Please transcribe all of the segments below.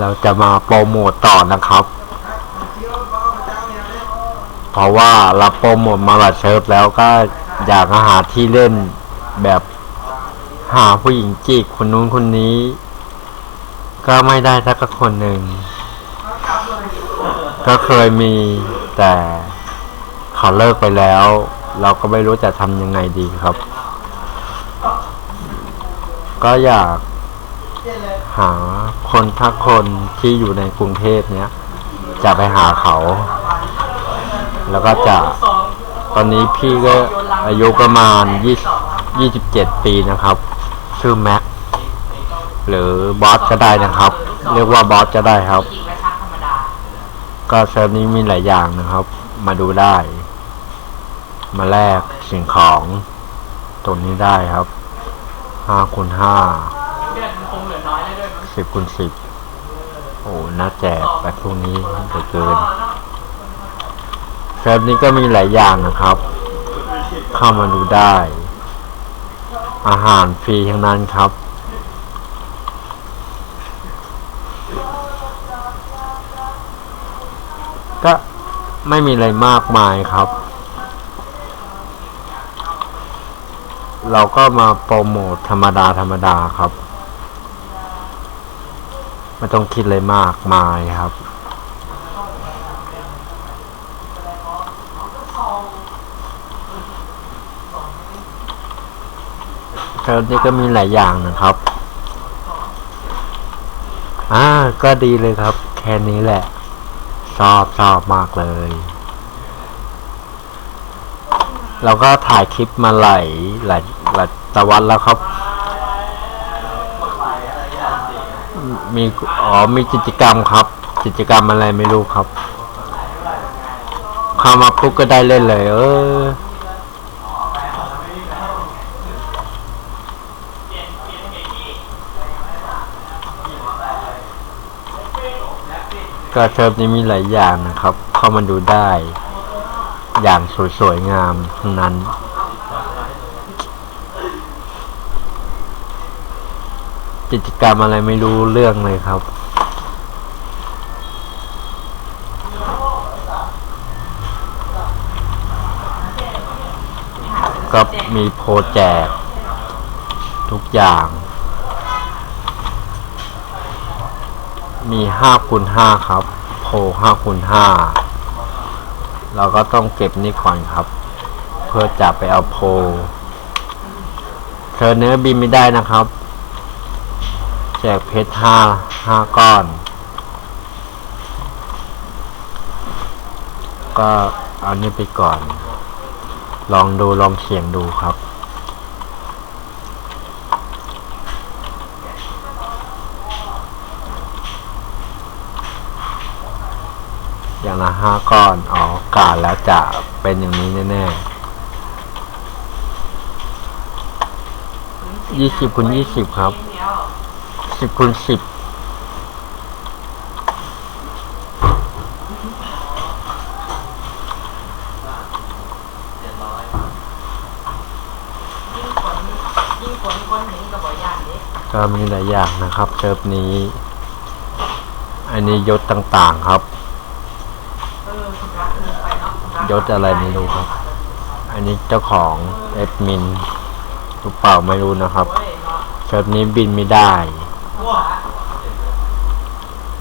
เราจะมาโปรโมทต่อนะครับ เพราะว่าเราโปรโมทมาหลายเซิร์ฟแล้วก็อยากหาที่เล่นแบบหาผู้หญิงจีบคนนู้นคนนี้ ก็ไม่ได้สักคนหนึ่ง ก็เคยมีแต่เขาเลิกไปแล้ว เราก็ไม่รู้จะทำยังไงดีครับ ก็อยาก หาคนทักคนที่อยู่ในกรุงเทพเนี้ยจะไปหาเขา แล้วก็จะตอนนี้พี่ก็อายุประมาณ20 27ปีนะครับ ชื่อแม็กหรือบอสก็ได้นะครับ เรียกว่าบอสก็ได้ครับ ก็เซิร์ฟนี้มีหลายอย่างนะครับ มาดูได้ มาแลกสิ่งของ ตรงนี้ได้ครับห้าคูณห้า สิบคูณสิบโอ้น่าแจกแบบพวกนี้เหลือเกินเซิร์ฟนี้ก็มีหลายอย่างนะครับ เข้ามาดูได้ อาหารฟรีทั้งนั้นครับ ก็ไม่มีอะไรมากมายครับ เราก็มาโปรโมทธรรมดาธรรมดาครับ ไม่ต้องคิดอะไรมากมายครับเซิร์ฟนี้ก็มีหลายอย่างนะครับ อ่า ก็ดีเลยครับ แค่นี้แหละ ชอบชอบมากเลยเราก็ถ่ายคลิปมาหลายหลายหลายตะวันแล้วครับ มีอ๋อมีกิจกรรมครับ กิจกรรมอะไรไม่รู้ครับเข้ามาปุ๊บก็ได้เล่นเลย เออก็เซิร์ฟนี้มีหลายอย่างนะครับ เข้ามาดูได้ อย่างสวยๆงามทั้งนั้น กิจกรรมอะไรไม่รู้เรื่องเลยครับ ก็มีโปรแจก ทุกอย่าง มีห้าคูณห้าครับ โพห้าคูณห้าเราก็ต้องเก็บนี่ก่อนครับ เพื่อจะไปเอาโพเธอเนื้อบินไม่ได้นะครับ จกเพชรห้าห้าก้อน ก็เอานี่ไปก่อน ลองดูลองเสี่ยงดูครับอย่างละห้าก้อน อ๋อกาดแล้วจะเป็นอย่างนี้แน่ๆยี่สิบคูณยี่สิบครับ สิบคูณสิบยิ่งฝนยิ่งฝนคนเห็นกับบ่อยานเด็ก็มีหลายอย่างนะครับเซิร์ฟนี้ อันนี้ยศต่างๆครับเออคุณรักลืมไปเนาะคุณรักยศอะไรไม่รู้ครับ อันนี้เจ้าของเอดมินหรือเปล่าไม่รู้นะครับโอ้ยเนาะเซิร์ฟนี้บินไม่ได้ ว้า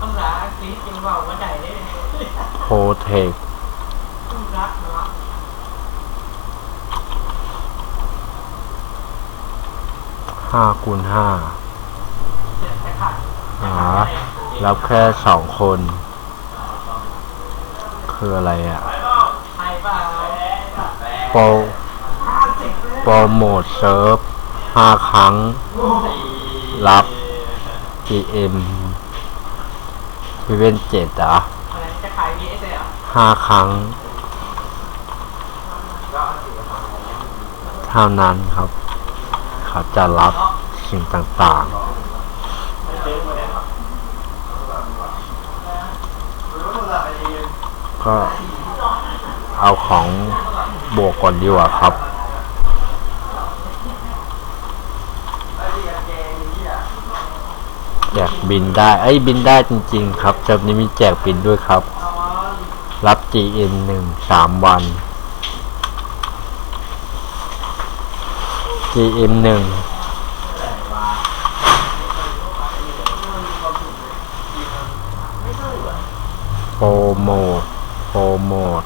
ต้องรักสีจริงเว่าว่าใดได้ โพเทคห้าคูณห้าหารับแค่สองคน คืออะไรอะ่ะไทยเปล่าโปรโปรโมทเซิร์ฟห้าครั้ง รับ GM พิเวนเจ็ดอะขาย VS เลยเห้าครั้ง เท่านั้นครับ เขาจะรับสิ่งต่างๆก็เอาของบวกก่อนดีกว่าครับคแจกบินได้เอ้บินได้จริง ๆ ครับเซิร์ฟนี้มีแจกบินด้วยครับ รับ GM หนึ่งสามวัน GM หนึ่งโปรโมทโปรโมท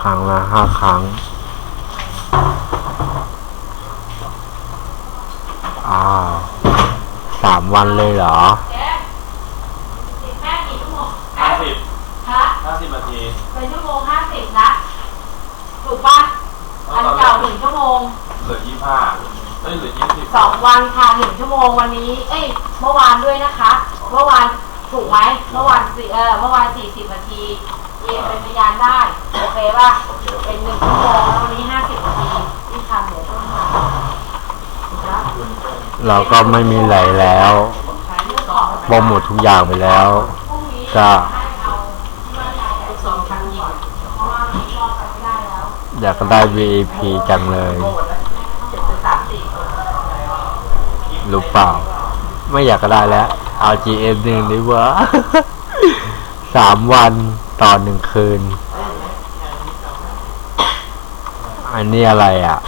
ครั้งละห้าครั้ง อ้าวสามวันเลยเหรอ สิบแม่กี่ชั่วโมง ห้าสิบ ฮะ ห้า สิบนาทีเป็นชั่วโมงห้าสิบนะถูกปะอันเก่าหนึ่งชั่วโมงเหลือยี่ห้าเอ้ยเหลือยี่สิบสองวันค่ะหนึ่งชั่วโมงวันนี้ เอ้ย เมื่อวานด้วยนะคะ เมื่อวานถูกไหมเมื่อวานสี่เออเมื่อวานสี่สิบนาทีเอ็เป็นพยานได้โอเคป่ะเป็นหนึ่งชั่วโมงแล้ววันนี้ห้าสิบนาทีที่ทำเดี๋ยวต้นมานะเราก็ไม่มีไหลแล้วใช้เรื่ลูอกงซขอองงโปรโมททุกอย่างไปแล้วพรุ่งนี้ก็ อยากได้ VIP จังเลยหรู้เปล่า ไม่อยากก็ได้แล้วเอา GM หนึ่งดีกว่า สามวันต่อหนึ่งคืน อันนี้อะไรอะ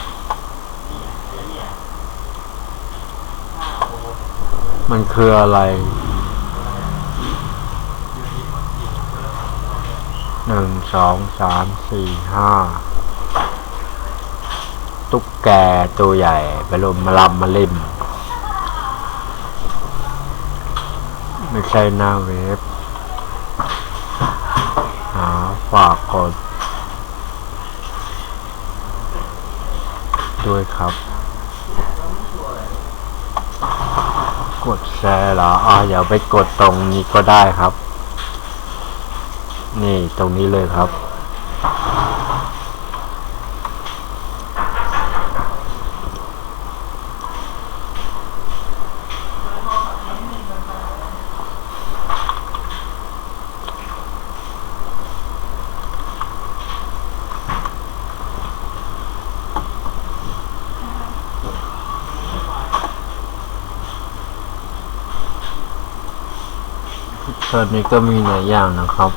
มันคืออะไรหนึ่งสองสามสี่ห้า ตุ๊กแกตัวใหญ่ไปลมมาลำมาลิมไม่ใช่หน้าเว็บหาฝากกดด้วยครับ กดแชร์เหรออ่าเดี๋ยวไปกดตรงนี้ก็ได้ครับ นี่ตรงนี้เลยครับ ตอนนี้ก็มีหลายอย่างนะครับ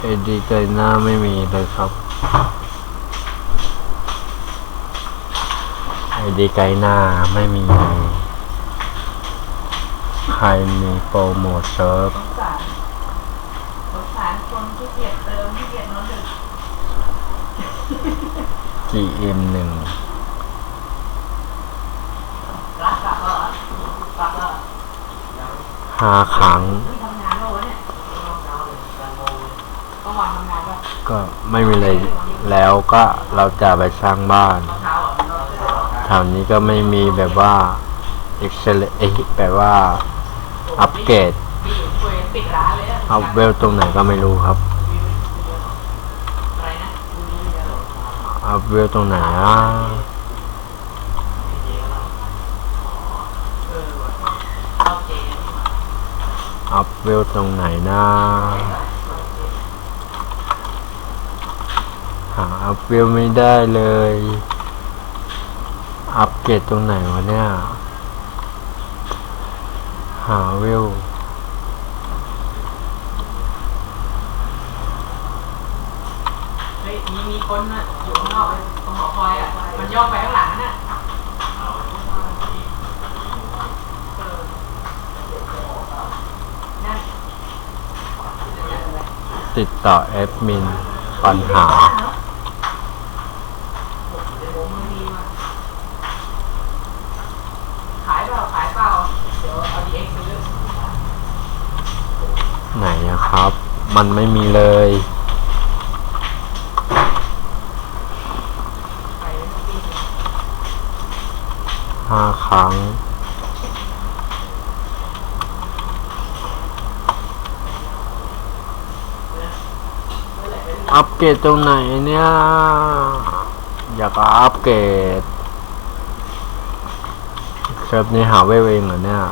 เอดีไกหน้าไม่มีเลยครับไอดีไกหน้าไม่มีเลยใครมีโปรโมทเซิร์ฟสงสารสงสารคนที่เกียจเติมที่เกียจนอนดึก GM หนึ่ง รักกลับเหรอ กลับเหรอ ห้าครั้ง นี่ทำงานแล้ววะเนี่ยต้องวางทำงา นป่ะก็ไม่มีอะไรแล้วก็เราจะไปสร้างบ้านแถวนี้ก็ไม่มีแบบว่า Excel เอ้ยแบบว่า อัปเกรดเอะอัพเวลตรงไหนก็ไม่รู้ครับอัพเวลตรงไหนอะ เออว่ะเอาเจน อัพ เวลตรงไหนนะหาอัพเวลไม่ได้เลย อัปเกรดตรงไหนวะเนี่ย หาเวลเฮ้ยมีมีคนนะอยู่ข้างนอกเลยตรงหอคอยอะ มันย่องไปข้างหลังน่ะเออนั่น ติดต่อแอดมิน ปัญหา ไหนอะครับ มันไม่มีเลยห้าครั้ง อัปเกรดตรงไหนเนี่ย อยากอัปเกรดเซิร์ฟนี้หาเวเองเหรอเนี่ย